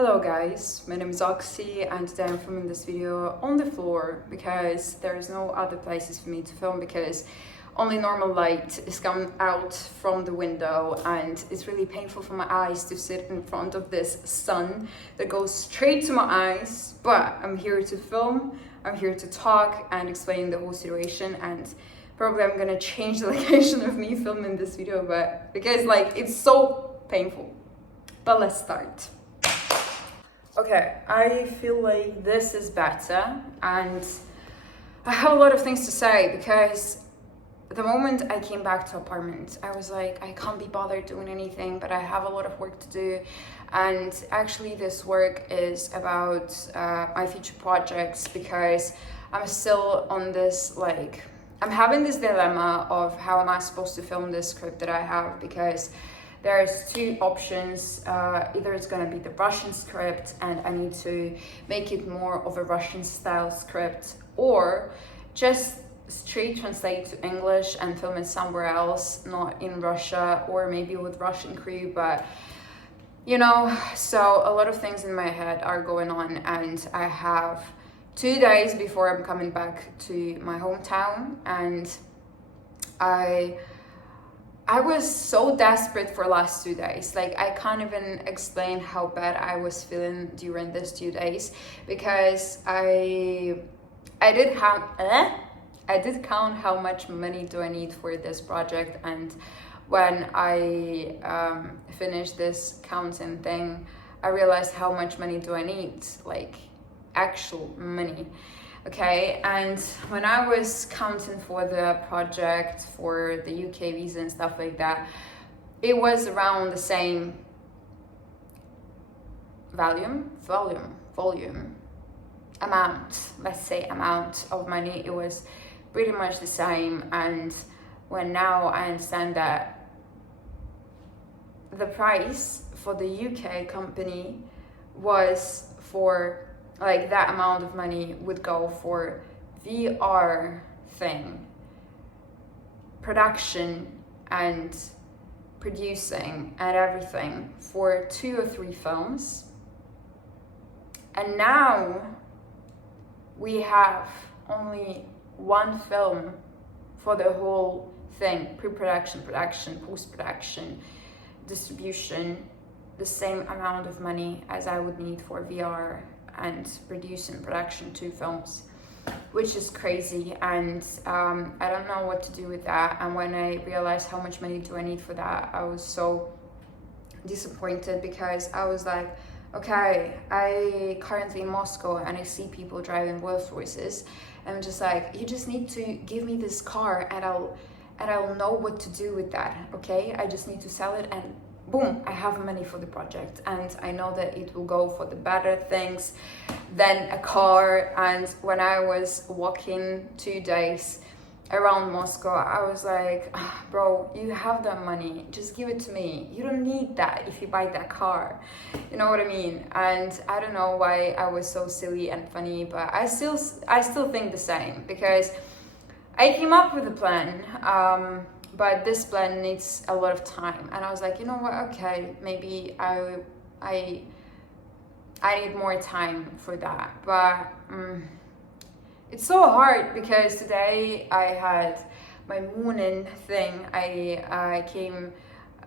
Hello guys, my name is Oxy and today I'm filming this video on the floor because there is no other places for me to film because only normal light is coming out from the window and it's really painful for my eyes to sit in front of this sun that goes straight to my eyes. But I'm here to film, I'm here to talk and explain the whole situation, and probably I'm gonna change the location of me filming this video but because it's so painful. But let's start. Okay, I feel like this is better and I have a lot of things to say because the moment I came back to apartment, I was like, I can't be bothered doing anything, but I have a lot of work to do. And actually this work is about my future projects because I'm still on this, I'm having this dilemma of how am I supposed to film this script that I have, because there's two options. Either it's gonna be the Russian script and I need to make it more of a Russian style script, or just straight translate to English and film it somewhere else, not in Russia, or maybe with Russian crew, but so a lot of things in my head are going on, and I have 2 days before I'm coming back to my hometown, and I was so desperate for last 2 days. I can't even explain how bad I was feeling during these 2 days because I did count how much money do I need for this project, and when I finished this counting thing, I realized how much money do I need, actual money. Okay, and when I was counting for the project, for the UK visa and stuff like that, it was around the same volume amount, let's say amount of money. It was pretty much the same. And when now I understand that the price for the UK company was for that amount of money would go for VR thing, production and producing and everything for 2 or 3 films. And now we have only 1 film for the whole thing, pre-production, production, post-production, distribution, the same amount of money as I would need for VR and produce and production 2 films, which is crazy. And I don't know what to do with that. And when I realized how much money do I need for that, I was so disappointed because I was like, okay, I currently in Moscow and I see people driving Rolls Royces, and I'm just like, you just need to give me this car and I'll know what to do with that. Okay, I just need to sell it and boom, I have money for the project, and I know that it will go for the better things than a car. And when I was walking 2 days around Moscow, I was like, bro, you have that money, just give it to me. You don't need that if you buy that car, you know what I mean? And I don't know why I was so silly and funny, but I still think the same, because I came up with a plan, but this plan needs a lot of time. And I was like, you know what, okay, maybe I need more time for that. But it's so hard because today I had my morning thing. I came,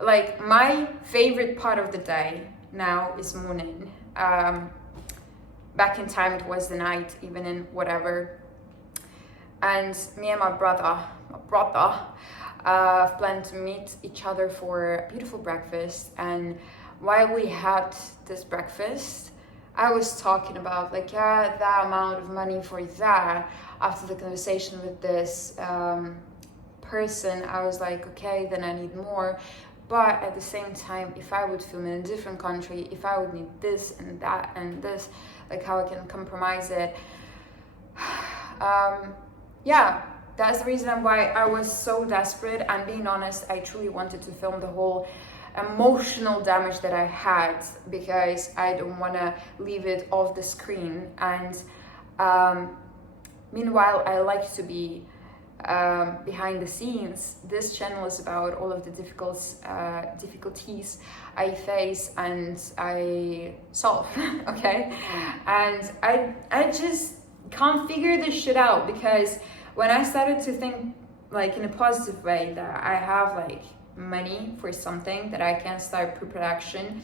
my favorite part of the day now is morning. Back in time it was the night, evening, whatever. And me and my brother planned to meet each other for a beautiful breakfast. And while we had this breakfast, I was talking about that amount of money for that. After the conversation with this person, I was like, okay, then I need more. But at the same time, if I would film in a different country, if I would need this and that and this, how I can compromise it. Yeah, that's the reason why I was so desperate. And being honest, I truly wanted to film the whole emotional damage that I had because I don't want to leave it off the screen. And meanwhile, I like to be behind the scenes. This channel is about all of the difficulties I face and I solve. Okay, and I just can't figure this shit out, because when I started to think like in a positive way that I have like money for something, that I can start pre-production,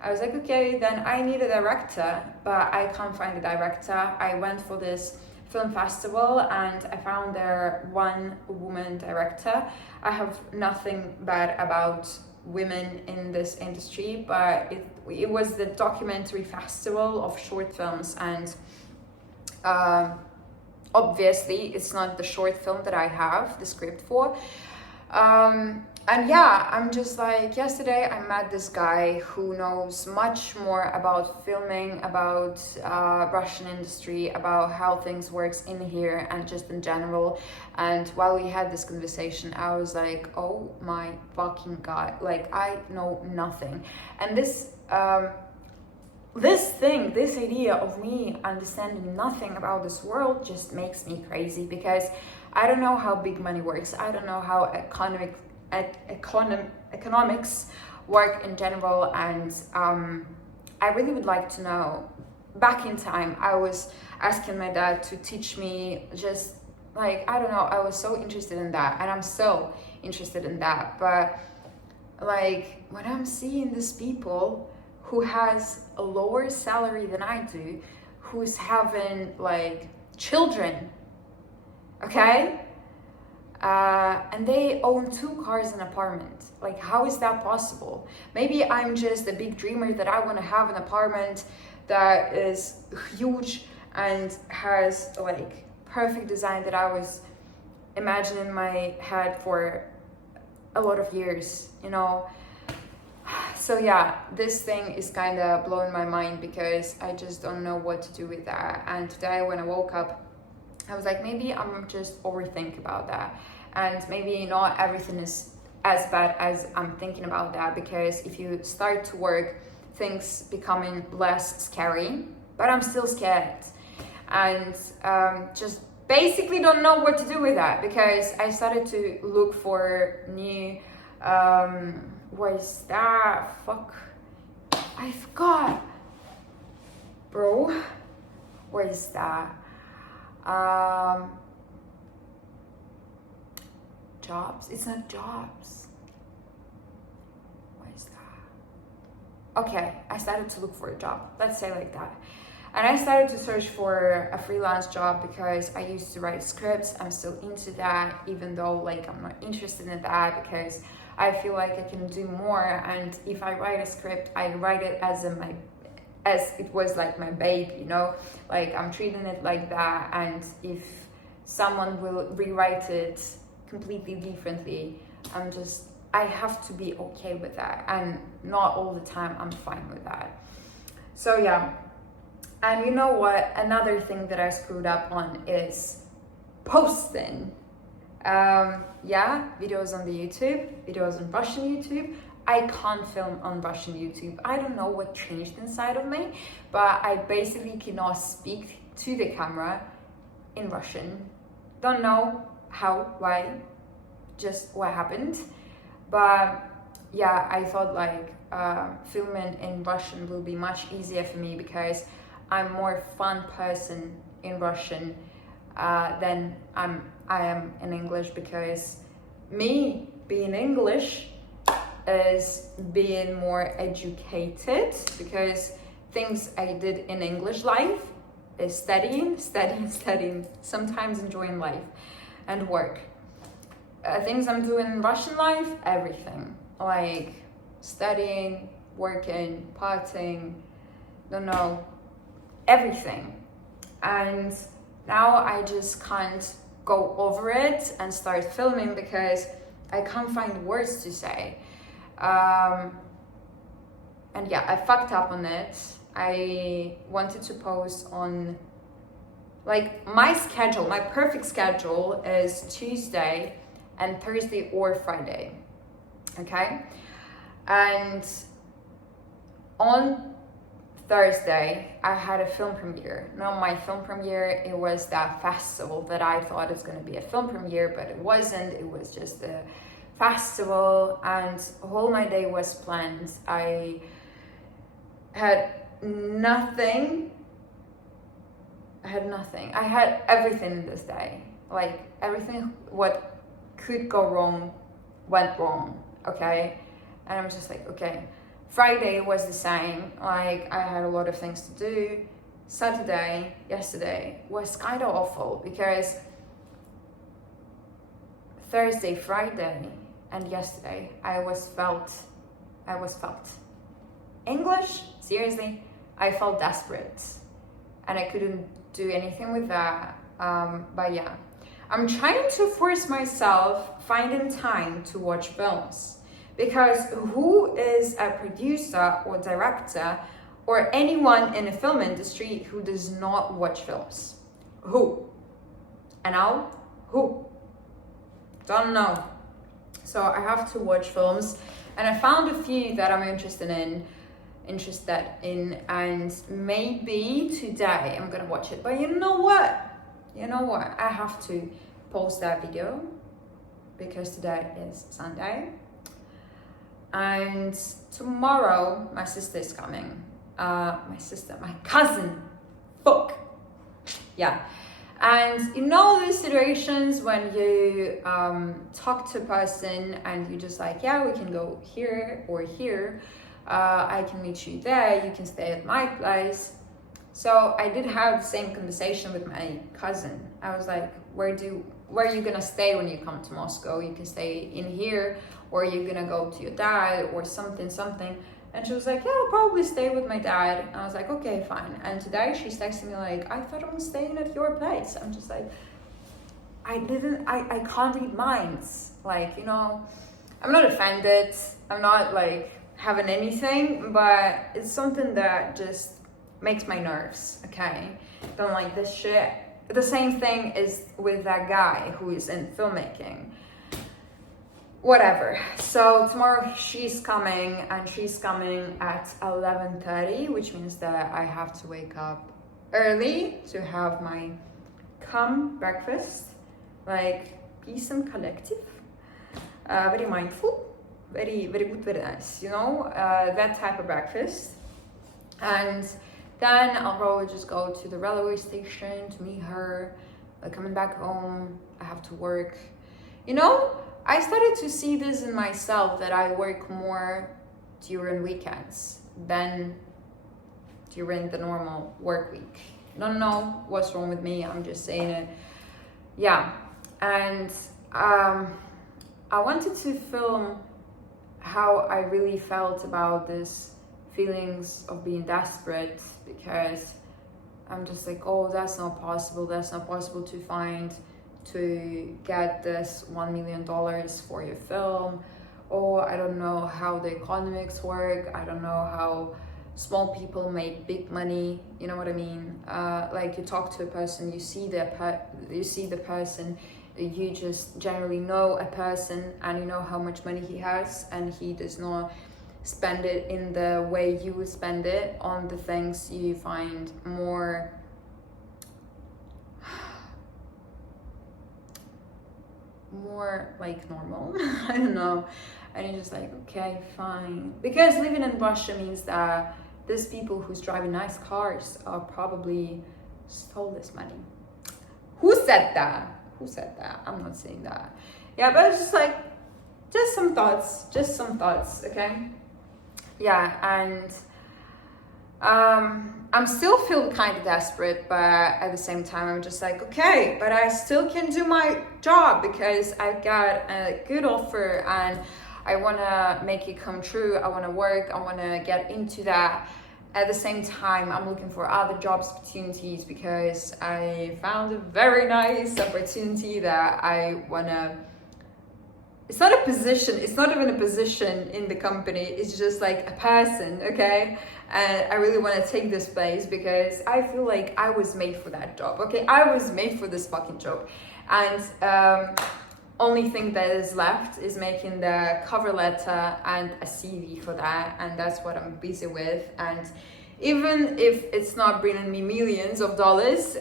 I was like, okay, then I need a director, but I can't find a director. I went for this film festival and I found there one woman director. I have nothing bad about women in this industry, but it was the documentary festival of short films, and obviously it's not the short film that I have the script for. And yeah, I'm just like, yesterday I met this guy who knows much more about filming, about Russian industry, about how things works in here and just in general. And while we had this conversation, I was like, oh my fucking God, like I know nothing. And this idea of me understanding nothing about this world just makes me crazy, because I don't know how big money works. I don't know how economics work in general, and I really would like to know. Back in time, I was asking my dad to teach me, just like, I don't know, I was so interested in that, and I'm still interested in that. But like, when I'm seeing these people who has a lower salary than I do, who's having like children, okay, and they own 2 cars and an apartment. Like, how is that possible? Maybe I'm just a big dreamer that I want to have an apartment that is huge and has like perfect design that I was imagining in my head for a lot of years, you know. So yeah, this thing is kind of blowing my mind, because I just don't know what to do with that. And today when I woke up, I was like, maybe I'm just overthink about that, and maybe not everything is as bad as I'm thinking about that, because if you start to work, things becoming less scary, but I'm still scared, and just basically don't know what to do with that, because I started to look for new what is that? Fuck, I forgot, bro. What is that? Jobs. It's not jobs. What is that? Okay, I started to look for a job. Let's say like that. And I started to search for a freelance job, because I used to write scripts. I'm still into that, even though like I'm not interested in that, because I feel like I can do more. And if I write a script, I write it as it was like my baby, you know, like I'm treating it like that. And if someone will rewrite it completely differently, I have to be okay with that, and not all the time I'm fine with that. So yeah. And you know what, another thing that I screwed up on is posting. Yeah, videos on the YouTube, videos on Russian YouTube. I can't film on Russian YouTube. I don't know what changed inside of me, but I basically cannot speak to the camera in Russian. Don't know how, why, just what happened. But yeah, I thought like filming in Russian will be much easier for me, because I'm more fun person in Russian than I am in English, because me being English is being more educated, because things I did in English life is studying, sometimes enjoying life and work. Things I'm doing in Russian life, everything, like studying, working, partying, don't know, everything. And now I just can't go over it and start filming, because I can't find words to say. And yeah, I fucked up on it. I wanted to post on, like, my schedule, my perfect schedule is Tuesday and Thursday or Friday, okay? And on Thursday, I had a film premiere. Not my film premiere, it was that festival that I thought it was going to be a film premiere, but it wasn't. It was just a festival, and all my day was planned. I had nothing. I had everything this day. Like, everything what could go wrong went wrong, okay? And I'm just like, okay. Friday was the same. Like, I had a lot of things to do. Saturday, yesterday, was kind of awful because Thursday, Friday, and yesterday, I was felt. English? Seriously? I felt desperate. And I couldn't do anything with that. But yeah, I'm trying to force myself finding time to watch films. Because who is a producer or director or anyone in the film industry who does not watch films? Who? And now, who? Don't know. So I have to watch films, and I found a few that I'm interested in, and maybe today I'm gonna watch it. But you know what? I have to post that video because today is Sunday. And tomorrow, my sister is coming. My cousin. Fuck. Yeah. And you know those situations when you talk to a person and you're just like, yeah, we can go here or here. I can meet you there. You can stay at my place. So I did have the same conversation with my cousin. I was like, where are you gonna stay when you come to Moscow? You can stay in here, or you're gonna go to your dad or something. And she was like, yeah, I'll probably stay with my dad. And I was like, okay, fine. And today she's texting me like, I thought I was staying at your place. I'm just like, I can't read minds. Like, I'm not offended. I'm not like having anything, but it's something that just makes my nerves, okay? Don't like this shit. The same thing is with that guy who is in filmmaking. Whatever. So tomorrow she's coming, and she's coming at 11:30, which means that I have to wake up early to have my breakfast, like peace and collective, very mindful, very good, very nice, that type of breakfast. And then I'll probably just go to the railway station to meet her. Coming back home, I have to work. I started to see this in myself, that I work more during weekends than during the normal work week. I don't know what's wrong with me, I'm just saying it. Yeah, and I wanted to film how I really felt about this feelings of being desperate, because I'm just like, oh, that's not possible to get this $1 million for your film, or I don't know how the economics work, I don't know how small people make big money, you know what I mean? Like, you talk to a person, you see the person, you just generally know a person, and you know how much money he has, and he does not spend it in the way you would spend it on the things you find more like normal. I don't know. And you're just like, okay, fine. Because living in Russia means that these people who's driving nice cars are probably stole this money. Who said that? I'm not saying that. Yeah, but it's just like, just some thoughts, okay? Yeah, and I'm still feel kind of desperate, but at the same time I'm just like, okay, but I still can do my job because I've got a good offer and I want to make it come true. I want to work, I want to get into that. At the same time, I'm looking for other job opportunities because I found a very nice opportunity that I want to. It's not a position, it's not even a position in the company, it's just like a person, okay? And I really want to take this place because I feel like I was made for that job, okay? I was made for this fucking job. And only thing that is left is making the cover letter and a CV for that, and that's what I'm busy with. And even if it's not bringing me millions of dollars,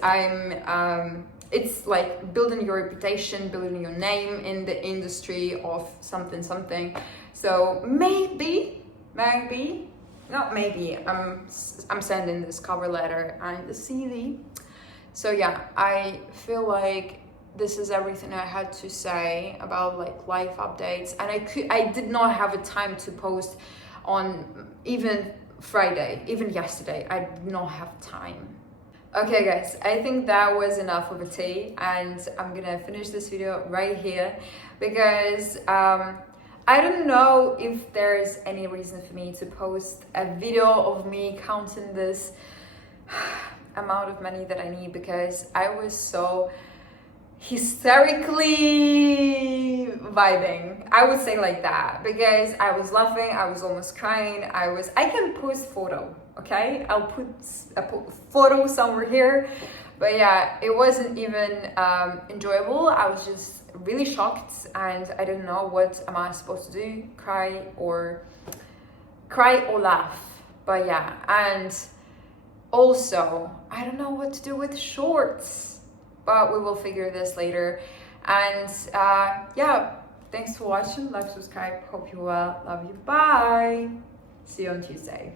it's like building your reputation, building your name in the industry of something. So maybe, not maybe, I'm sending this cover letter and the CV. So yeah, I feel like this is everything I had to say about like life updates, and I did not have a time to post on even Friday, even yesterday. I did not have time. Okay guys, I think that was enough of a tea, and I'm gonna finish this video right here because I don't know if there's any reason for me to post a video of me counting this amount of money that I need, because I was so hysterically vibing, I would say like that, because I was laughing, I was almost crying, I can post photo, okay, I'll put a photo somewhere here, but yeah, it wasn't even enjoyable. I was just really shocked, and I didn't know what am I supposed to do, cry or laugh. But yeah, and also I don't know what to do with shorts, but we will figure this later. And yeah, thanks for watching. Like, subscribe, hope you well, love you, bye, see you on Tuesday.